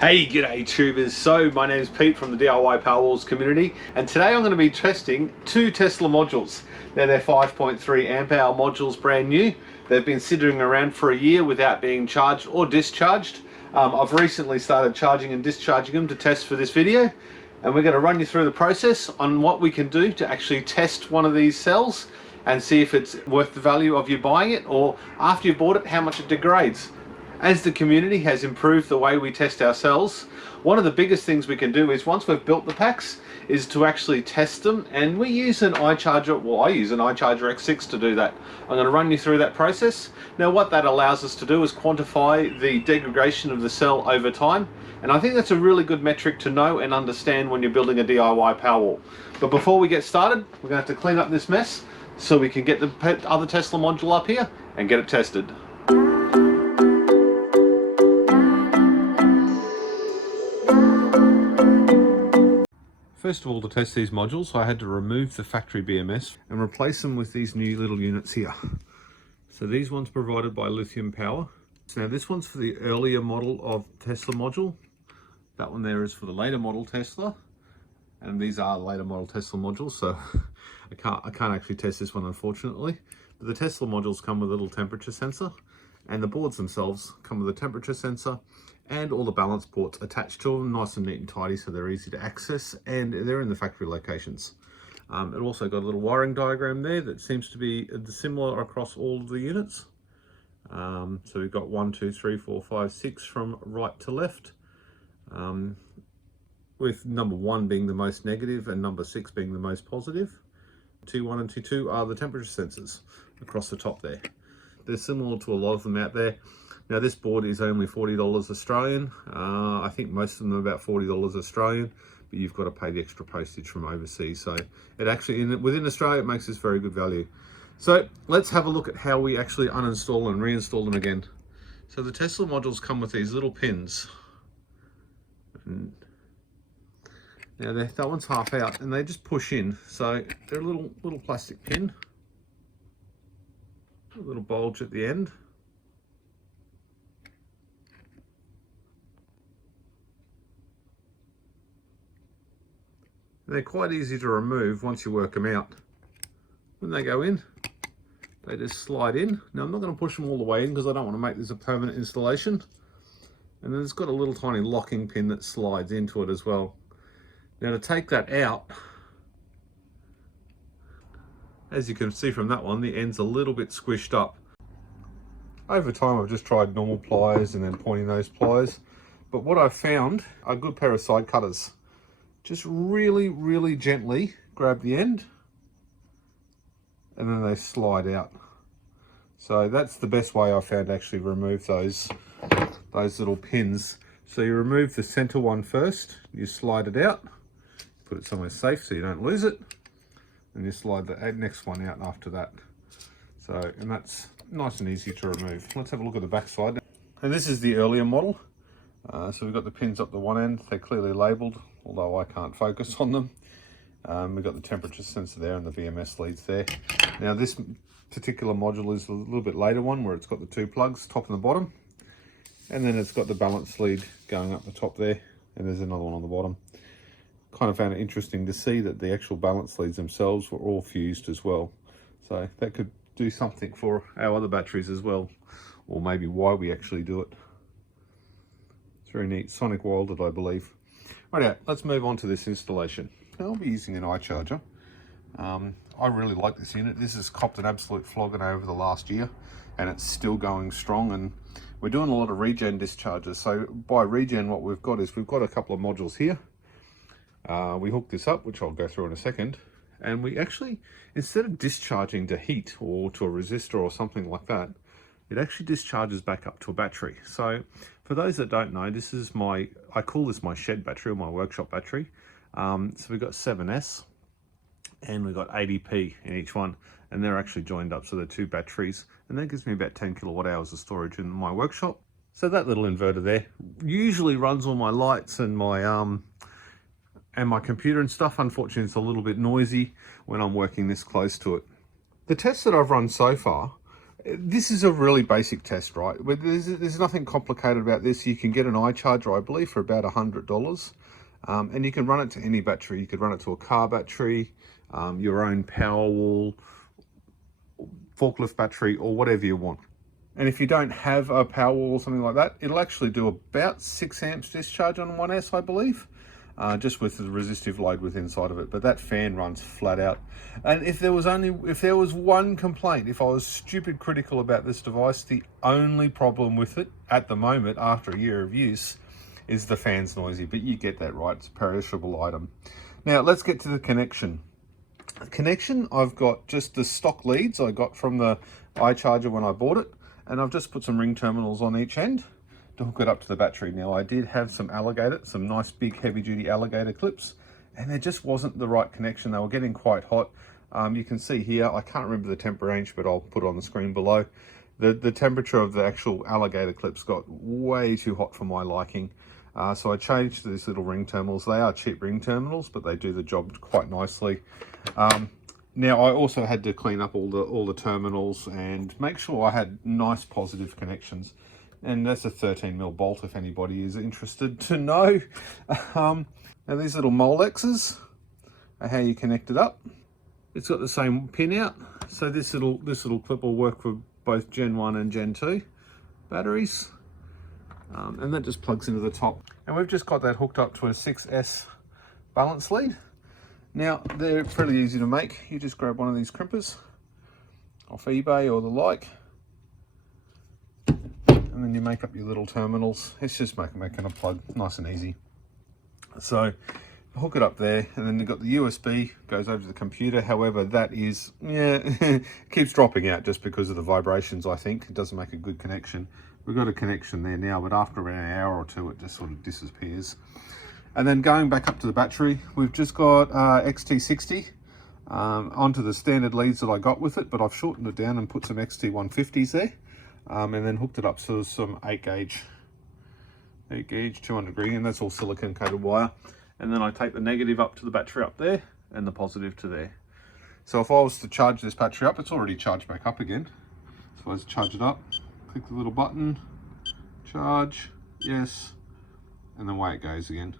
Hey, g'day tubers. So my name is Pete from the DIYPowerwalls community, and today I'm going to be testing two Tesla modules. Now they're 5.3 amp hour modules, brand new. They've been sitting around for a year without being charged or discharged. I've recently started charging and discharging them to test for this video, and we're going to run you through the process on what we can do to actually test one of these cells and see if it's worth the value of you buying it, or after you've bought it, how much it degrades. As the community has improved the way we test our cells, one of the biggest things we can do is, once we've built the packs, is to actually test them, and we use an iCharger. Well, I use an iCharger X6 to do that. I'm going to run you through that process. Now what that allows us to do is quantify the degradation of the cell over time, and I think that's a really good metric to know and understand when you're building a DIY Powerwall. But before we get started, we're going to have to clean up this mess so we can get the other Tesla module up here and get it tested. First of all, to test these modules, I had to remove the factory BMS and replace them with these new little units here. So these ones provided by Lithium Power. So now this one's for the earlier model of Tesla module. That one there is for the later model Tesla. And these are the later model Tesla modules, so I can't actually test this one, unfortunately. But the Tesla modules come with a little temperature sensor, and the boards themselves come with a temperature sensor and all the balance ports attached to them, nice and neat and tidy, so they're easy to access, and they're in the factory locations. It also got a little wiring diagram there that seems to be similar across all of the units. So we've got 1, 2, 3, 4, 5, 6 from right to left, with number 1 being the most negative and number 6 being the most positive. T1 and T2 are the temperature sensors across the top there. They're similar to a lot of them out there. Now this board is only $40 Australian. I think most of them are about $40 Australian, but you've got to pay the extra postage from overseas. So it actually, within Australia, it makes this very good value. So let's have a look at how we actually uninstall and reinstall them again. So the Tesla modules come with these little pins. Now that one's half out, and they just push in. So they're a little plastic pin, a little bulge at the end. They're quite easy to remove once you work them out. When they go in, they just slide in. Now I'm not going to push them all the way in because I don't want to make this a permanent installation. And then it's got a little tiny locking pin that slides into it as well. Now to take that out, as you can see from that one, the end's a little bit squished up. Over time I've just tried normal pliers and then pointing those pliers. But what I've found are a good pair of side cutters. Just really gently grab the end, and then they slide out. So that's the best way I found to actually remove those little pins. So you remove the center one first, you slide it out, put it somewhere safe so you don't lose it, and you slide the next one out after that. So, and that's nice and easy to remove. Let's have a look at the back side. And this is the earlier model. So we've got the pins up the one end, they're clearly labelled, although I can't focus on them. We've got the temperature sensor there and the BMS leads there. Now this particular module is a little bit later one, where it's got the 2 plugs, top and the bottom. And then it's got the balance lead going up the top there, and there's another one on the bottom. Kind of found it interesting to see that the actual balance leads themselves were all fused as well. So that could do something for our other batteries as well, or maybe why we actually do it. It's very neat, sonic welded, I believe. Right, let's move on to this installation. Now, I'll be using an iCharger. I really like this unit. This has copped an absolute flogging over the last year, and it's still going strong, and we're doing a lot of regen discharges. So by regen, what we've got is we've got a couple of modules here. We hook this up, which I'll go through in a second, and we actually, instead of discharging to heat or to a resistor or something like that, it actually discharges back up to a battery. So for those that don't know, this is I call this my shed battery, or my workshop battery. So we've got 7S and we've got 80p in each one, and they're actually joined up, so they're 2 batteries, and that gives me about 10 kilowatt hours of storage in my workshop. So that little inverter there usually runs all my lights and my computer and stuff. Unfortunately, it's a little bit noisy when I'm working this close to it. The tests that I've run so far, This is a really basic test, right? But there's nothing complicated about this. You can get an iCharger, I believe, for about $100. And you can run it to any battery. You could run it to a car battery, your own Powerwall, forklift battery, or whatever you want. And if you don't have a Powerwall or something like that, it'll actually do about 6 amps discharge on 1S, I believe, just with the resistive load with inside of it. But that fan runs flat out. And if there was one complaint, if I was stupid critical about this device, the only problem with it at the moment, after a year of use, is the fan's noisy. But you get that right, it's a perishable item. Now let's get to the connection. Connection, I've got just the stock leads I got from the iCharger when I bought it, and I've just put some ring terminals on each end to hook it up to the battery. Now I did have some nice big heavy duty alligator clips, and there just wasn't the right connection. They were getting quite hot. You can see here, I can't remember the temp range, but I'll put it on the screen below. The temperature of the actual alligator clips got way too hot for my liking. So I changed to these little ring terminals. They are cheap ring terminals, but they do the job quite nicely. Now I also had to clean up all the terminals and make sure I had nice positive connections. And that's a 13mm bolt if anybody is interested to know. Now these little Molexes are how you connect it up. It's got the same pin out, so this little clip will work for both Gen 1 and Gen 2 batteries. And that just plugs into the top. And we've just got that hooked up to a 6S balance lead. Now, they're pretty easy to make. You just grab one of these crimpers off eBay or the like, and then you make up your little terminals. It's just making a plug nice and easy. So hook it up there, and then you've got the USB, goes over to the computer. However, that is, keeps dropping out just because of the vibrations, I think. It doesn't make a good connection. We've got a connection there now, but after about an hour or two, it just sort of disappears. And then going back up to the battery, we've just got XT60 onto the standard leads that I got with it, but I've shortened it down and put some XT150s there, and then hooked it up to some 8 gauge 200 degree, and that's all silicon coated wire. And then I take the negative up to the battery up there and the positive to there. So if I was to charge this battery up, it's already charged back up again. So I just charge it up, click the little button, charge, yes, and then away it goes again.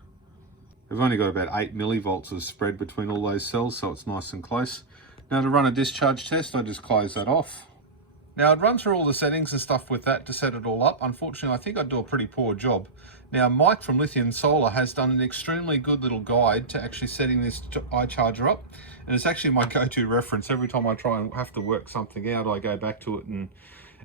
They've only got about 8 millivolts of spread between all those cells, so it's nice and close. Now to run a discharge test, I just close that off. Now I'd run through all the settings and stuff with that to set it all up. Unfortunately, I think I'd do a pretty poor job. Now Mike from LithiumSolar has done an extremely good little guide to actually setting this iCharger up. And it's actually my go-to reference. Every time I try and have to work something out, I go back to it,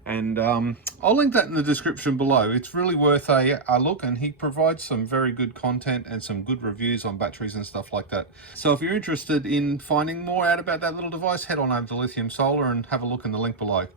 and I'll link that in the description below. It's really worth a look, and he provides some very good content and some good reviews on batteries and stuff like that. So if you're interested in finding more out about that little device, head on over to LithiumSolar and have a look in the link below.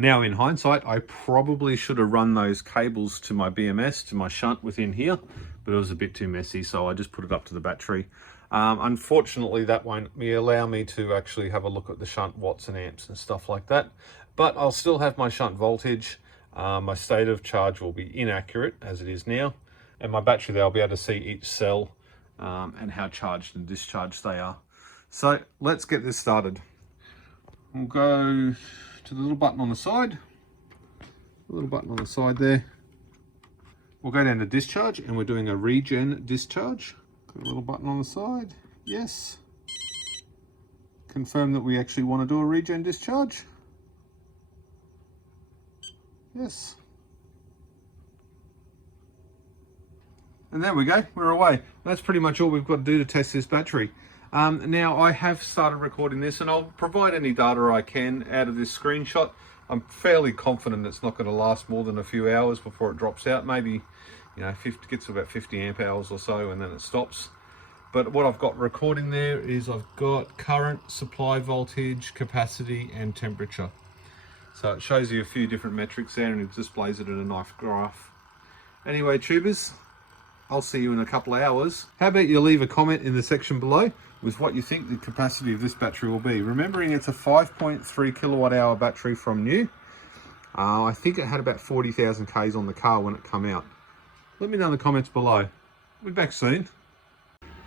Now in hindsight, I probably should have run those cables to my BMS, to my shunt within here, but it was a bit too messy, so I just put it up to the battery. Unfortunately, that won't allow me to actually have a look at the shunt watts and amps and stuff like that. But I'll still have my shunt voltage. My state of charge will be inaccurate as it is now. And my battery there, I'll be able to see each cell and how charged and discharged they are. So let's get this started. We'll go to the little button on the side. The little button on the side there. We'll go down to discharge, and we're doing a regen discharge. Got a little button on the side. Yes. Confirm that we actually want to do a regen discharge. Yes. And there we go, we're away. That's pretty much all we've got to do to test this battery. Now I have started recording this, and I'll provide any data I can out of this screenshot. I'm fairly confident it's not going to last more than a few hours before it drops out. Maybe, gets to about 50 amp hours or so, and then it stops. But what I've got recording there is I've got current, supply voltage, capacity, and temperature. So it shows you a few different metrics there, and it displays it in a nice graph. Anyway, tubers, I'll see you in a couple of hours. How about you leave a comment in the section below with what you think the capacity of this battery will be. Remembering it's a 5.3 kilowatt hour battery from new. I think it had about 40,000 Ks on the car when it came out. Let me know in the comments below. We'll be back soon.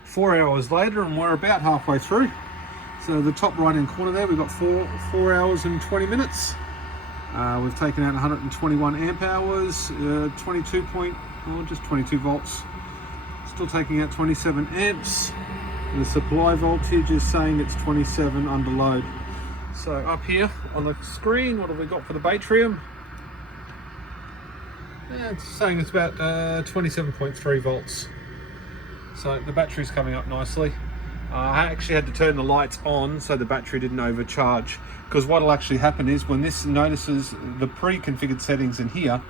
4 hours later, and we're about halfway through. So the top right hand corner there, we've got 4 hours and 20 minutes. We've taken out 121 amp hours, 22 volts. Still taking out 27 amps. And the supply voltage is saying it's 27 under load. So up here on the screen, what have we got for the Batrium? Yeah, it's saying it's about 27.3 volts. So the battery's coming up nicely. I actually had to turn the lights on so the battery didn't overcharge, because what will actually happen is when this notices the pre-configured settings in here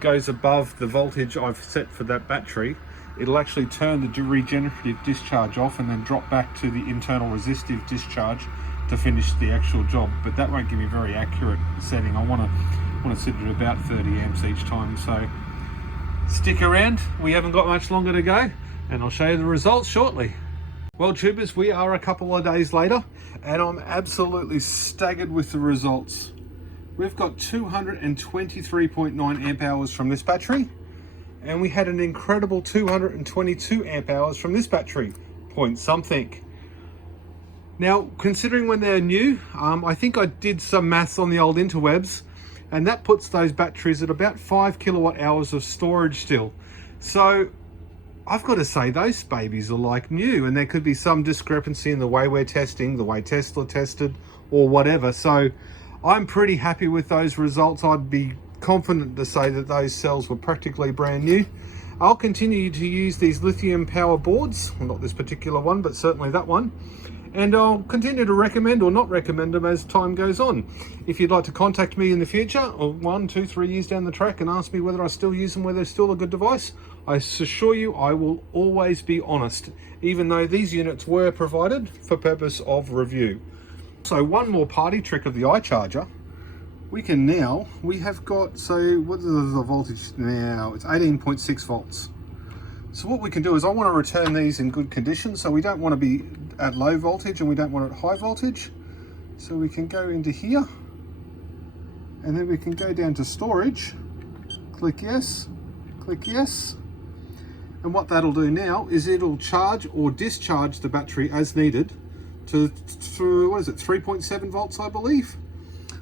goes above the voltage I've set for that battery, it'll actually turn the regenerative discharge off and then drop back to the internal resistive discharge to finish the actual job. But that won't give me a very accurate setting. I want to sit at about 30 amps each time. So stick around, we haven't got much longer to go, and I'll show you the results shortly. Well, tubers, we are a couple of days later and I'm absolutely staggered with the results. We've got 223.9 amp hours from this battery, and we had an incredible 222 amp hours from this battery, point something. Now, considering when they're new, I think I did some maths on the old interwebs, and that puts those batteries at about 5 kilowatt hours of storage still. So I've got to say those babies are like new, and there could be some discrepancy in the way we're testing, the way Tesla tested, or whatever. So I'm pretty happy with those results. I'd be confident to say that those cells were practically brand new. I'll continue to use these lithium power boards, well, not this particular one, but certainly that one. And I'll continue to recommend or not recommend them as time goes on. If you'd like to contact me in the future, or 1, 2, 3 years down the track, and ask me whether I still use them, whether they're still a good device, I assure you I will always be honest, even though these units were provided for purpose of review. So one more party trick of the iCharger, we have got, so what is the voltage now? It's 18.6 volts. So what we can do is I want to return these in good condition, so we don't want to be at low voltage and we don't want it at high voltage. So we can go into here, and then we can go down to storage, click yes, and what that'll do now is it'll charge or discharge the battery as needed to what is it, 3.7 volts I believe.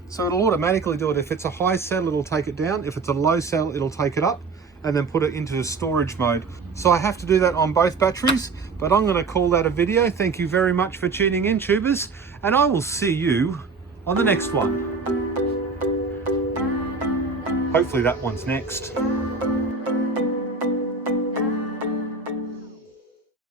So it'll automatically do it. If it's a high cell, it'll take it down. If it's a low cell, it'll take it up and then put it into storage mode. So I have to do that on both batteries, but I'm going to call that a video. Thank you very much for tuning in, tubers, and I will see you on the next one. Hopefully that one's next.